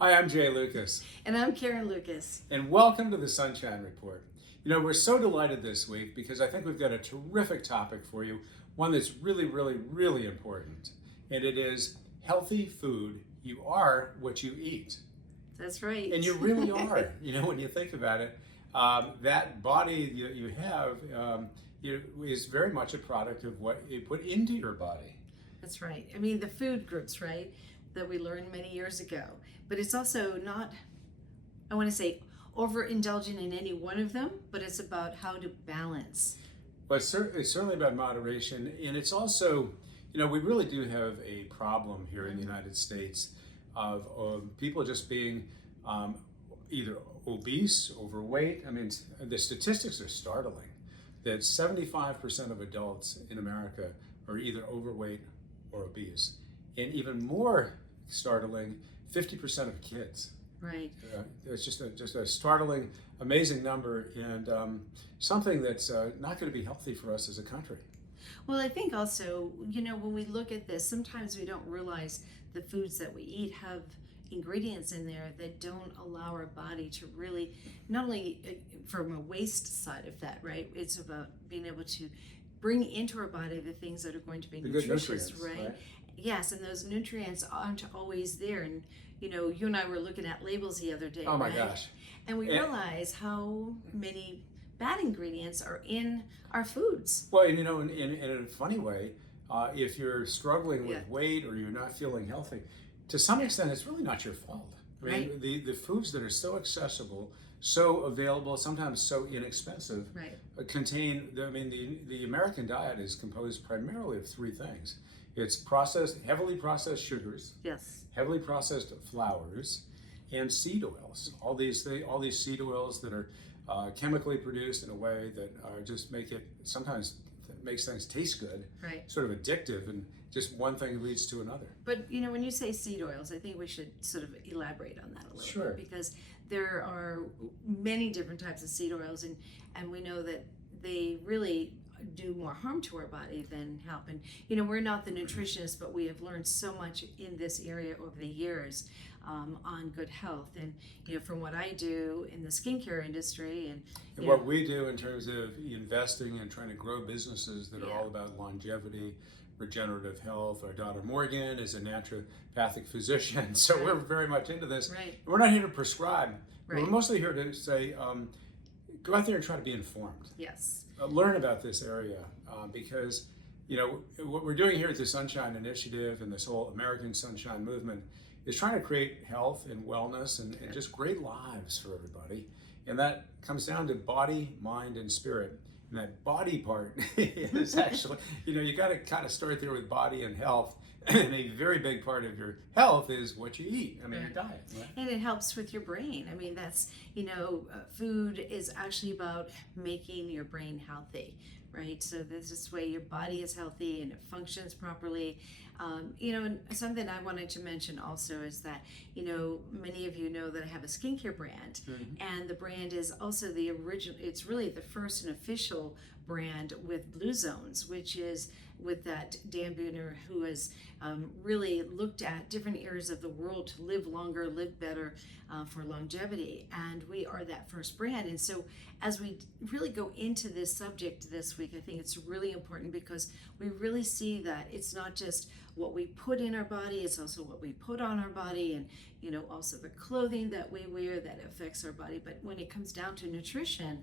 Hi, I'm Jay Lucas, And I'm Karen Lucas. and welcome to the Sunshine Report. You know, we're so delighted this week because I think we've got a terrific topic for you, one that's really important, and it is healthy food. You are what you eat. That's right. And you really are, when you think about it. That body you have is very much a product of what you put into your body. That's right. I mean, the food groups, right, that we learned many years ago. But it's also not, I want to say, overindulgent in any one of them, but it's about how to balance. But it's certainly about moderation, and it's also, we really do have a problem here in the United States of people just being either obese, overweight. I mean, the statistics are startling that 75% of adults in America are either overweight or obese, and even more startling, 50% of kids. Right. It's just a startling, amazing number, and something that's not going to be healthy for us as a country. Well, I think also, when we look at this, sometimes we don't realize the foods that we eat have ingredients in there that don't allow our body to really, not only from a waste side of that, right? It's about being able to bring into our body the things that are going to be The good nutritious, nutrients, right? Yes, and those nutrients aren't always there. And you and I were looking at labels the other day. Oh my right? gosh. And we realize how many bad ingredients are in our foods. Well, and in a funny way, if you're struggling with weight or you're not feeling healthy, to some extent, it's really not your fault. I mean, Right. the foods that are so accessible, so available, sometimes so inexpensive, Right. contain. The American diet is composed primarily of three things. It's heavily processed sugars, Yes. heavily processed flours, and seed oils. All these seed oils that are chemically produced in a way that just sometimes makes things taste good, Right. sort of addictive, and just one thing leads to another. But when you say seed oils, I think we should sort of elaborate on that a little Sure. bit, because there are many different types of seed oils, and we know that they really do more harm to our body than help. And we're not the nutritionists, but we have learned so much in this area over the years on good health. And from what I do in the skincare industry, and what we do in terms of investing and trying to grow businesses that are all about longevity, regenerative health. Our daughter Morgan is a naturopathic physician, so we're very much into this. Right. We're not here to prescribe. Right. We're mostly here to say, go out there and try to be informed. Yes. Learn about this area because what we're doing here at the Sunshine Initiative and this whole American Sunshine movement is trying to create health and wellness and just great lives for everybody. And that comes down to body, mind, and spirit. And that body part is actually, you got to kind of start there with body and health. And a very big part of your health is what you eat. I mean, your diet. Right? And it helps with your brain. I mean, that's, food is actually about making your brain healthy, right? So this way your body is healthy and it functions properly. And something I wanted to mention also is that, many of you know that I have a skincare brand, and the brand is also the original, it's really the first and official brand with Blue Zones, which is with that Dan Buhner, who has really looked at different areas of the world to live longer, live better, for longevity. And we are that first brand. And so as we really go into this subject this week, I think it's really important because we really see that it's not just what we put in our body, it's also what we put on our body, and also the clothing that we wear that affects our body. But when it comes down to nutrition,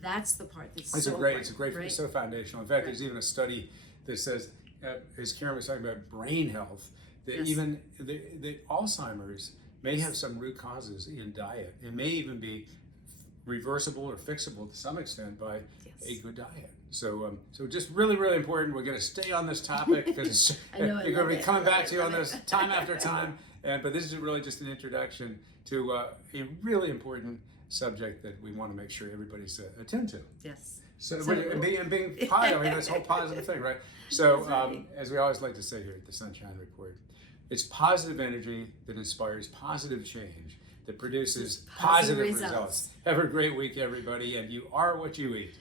that's the part that's it's so great, right? so foundational. In fact, there's even a study that says, as Karen was talking about brain health, that even the Alzheimer's may have some root causes in diet. It may even be reversible or fixable to some extent by a good diet. So just really important. We're going to stay on this topic because we're going to be coming back to you on this time after time. But this is really just an introduction to a really important subject that we want to make sure everybody's attuned to. Yes. So and being positive, I mean, this whole positive thing, right? So right. As we always like to say here at the Sunshine Report, it's positive energy that inspires positive change, that produces positive results. Have a great week, everybody, and you are what you eat.